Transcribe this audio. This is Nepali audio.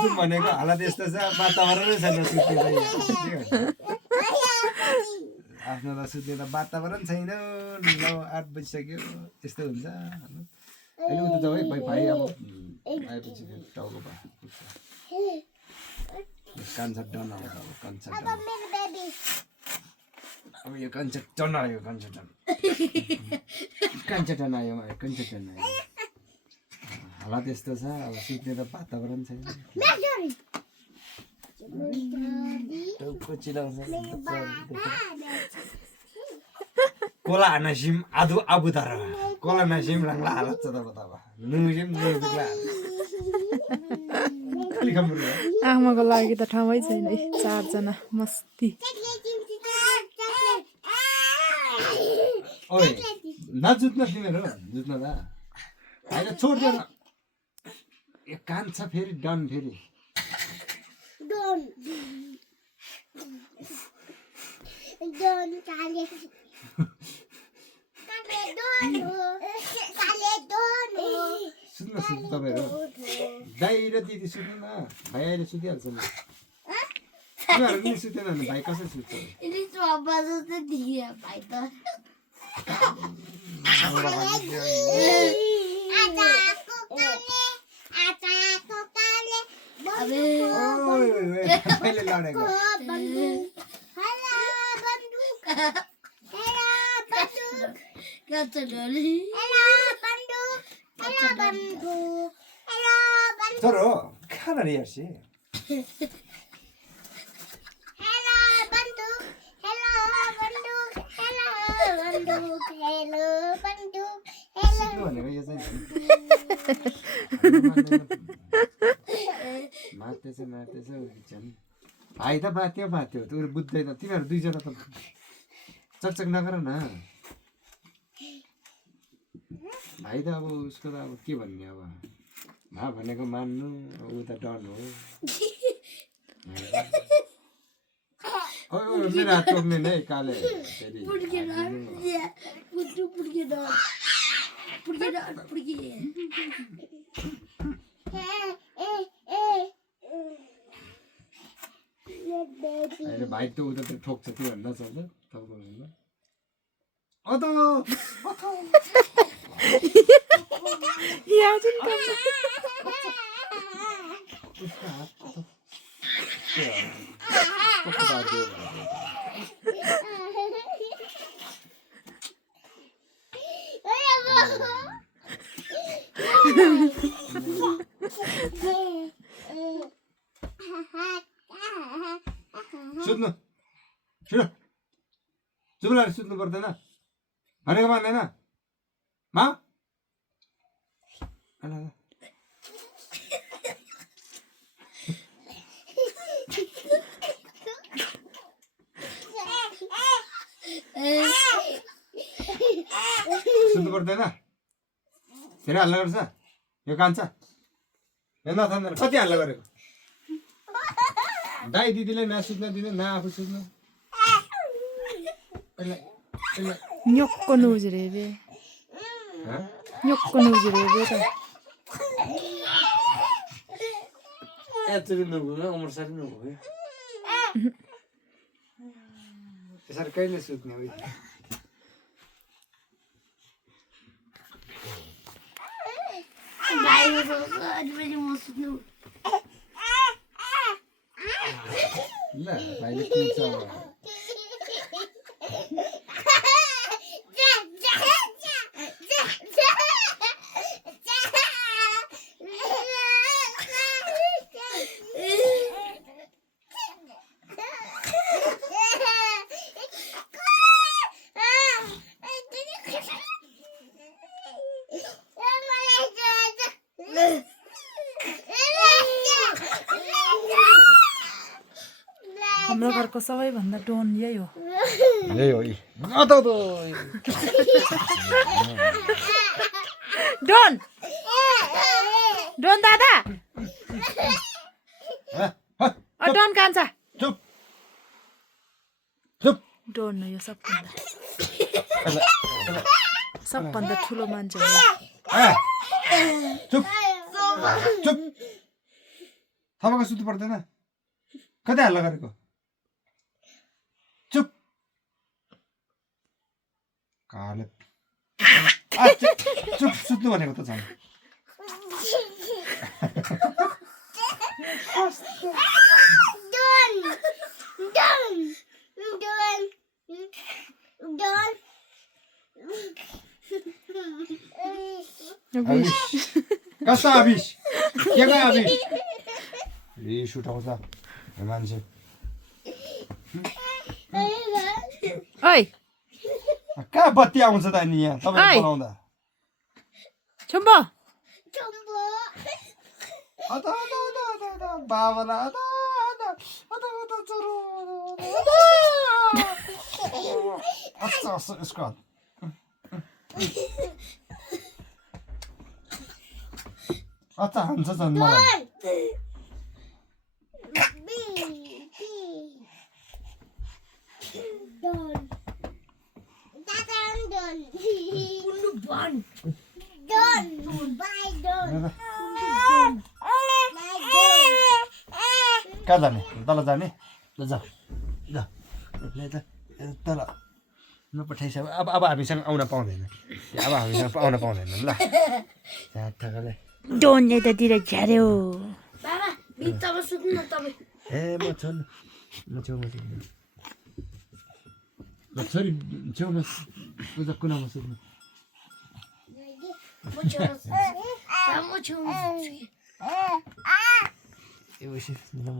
सुत्नु भनेको हालत यस्तो छ वातावरणै छैन सुत्ने आफ्नो त सुत्ने त वातावरण छैन 9-8 बजिसक्यो त्यस्तो हुन्छ अहिले उता जाऊ है भाइ अब आएपछि टाउको कान्छ डन आउँछ अब कान्छ अब यो कान्छ टन आयो कान्छ टन आयो कान्छ टन आयो हालत यस्तो छ अब सुत्ने त वातावरण छैन टाउको चिलाउँछ कोला नसिम आबु तारा कोला नसिम रंगला हालत छ तब नुजिम नुबुला आमाको लागि त ठाउँै छैन 4 जना मस्ती ओइ नजुत्न तिमीहरु जुत्न दा हैन छोड दे न ए कान छ फेरि डन फेरि डन काले सुत्न तपाईहरु दाइ र दिदी सुत्नु न भाइ अहिले सुतिहाल्छ नि तिमीहरु नि सुतेन भने भाइ कसरी सुत्छ इनी तो आवाज से दिए भाइ त अबे ओइ पहिले लडेको छोरो खाना रे यार मार्दैछ भाइ त बात्यो त्यो बुझ्दैन तिमीहरू दुईजना त चकचक नगर न भाइ त अब उसको त अब के भन्ने अब भा भनेको मान्नु ऊ त डन हो मेरो हात टोक्ने नै काले अहिले भाइ त उता त ठोक्छ त्यो भन्दा चल्छ तपाईँको सुत्नु छिटो जुम्ला सुत्नु पर्दैन भनेको मान्दैन मा सुत्नु पर्दैन फेरि हल्ला गर्छ यो कान्छ हेर्न थाम्दैन कति हल्ला गरेको दाइ दिदीले नसुत्न दिने न आफू सुत्नु Nyokko nuusireebe. Nyokko nuusireebe ta. Etri nugu umur sari nugu. यसरी कहिले सुत्ने हो भाइको अनि पनि म सुत्नु ल भाइले कुन्छ हाम्रो घरको सबैभन्दा डोन यही हो डोन डोन दादा डोन कान्छा चुप चुप डोन हो यो सबभन्दा ठुलो मान्छे हो चुप चुप थपक्क सुत्नु पर्दैन कतै हल्ला गरेको चुप काले चुप सुत्नु भनेको त छ कस्तो आबिस के को आबिस रिस उठाउँछ मान्छे ओइ कहाँ बत्ती आउँछ त नि यहाँ तपाईँ बोलाउँदा छुम्बो अदा बाबाला अदा चोरो यसको अच्छा हान्छ झन् मलाई कहाँ जाने तल जाने ल जा तल नपठाइस अब हामीसँग आउन पाउँदैन अब हामीसँग आउन पाउँदैन ल ठगले डोन यतातिर झ्यार्यो बाबा भित्तामा सुत्नु न तपाईँ ए म छु म छेउमा सुत्नु छोरी छेउमा पूजा कुनामा सुत्नु म छेउमा सुत्छु ए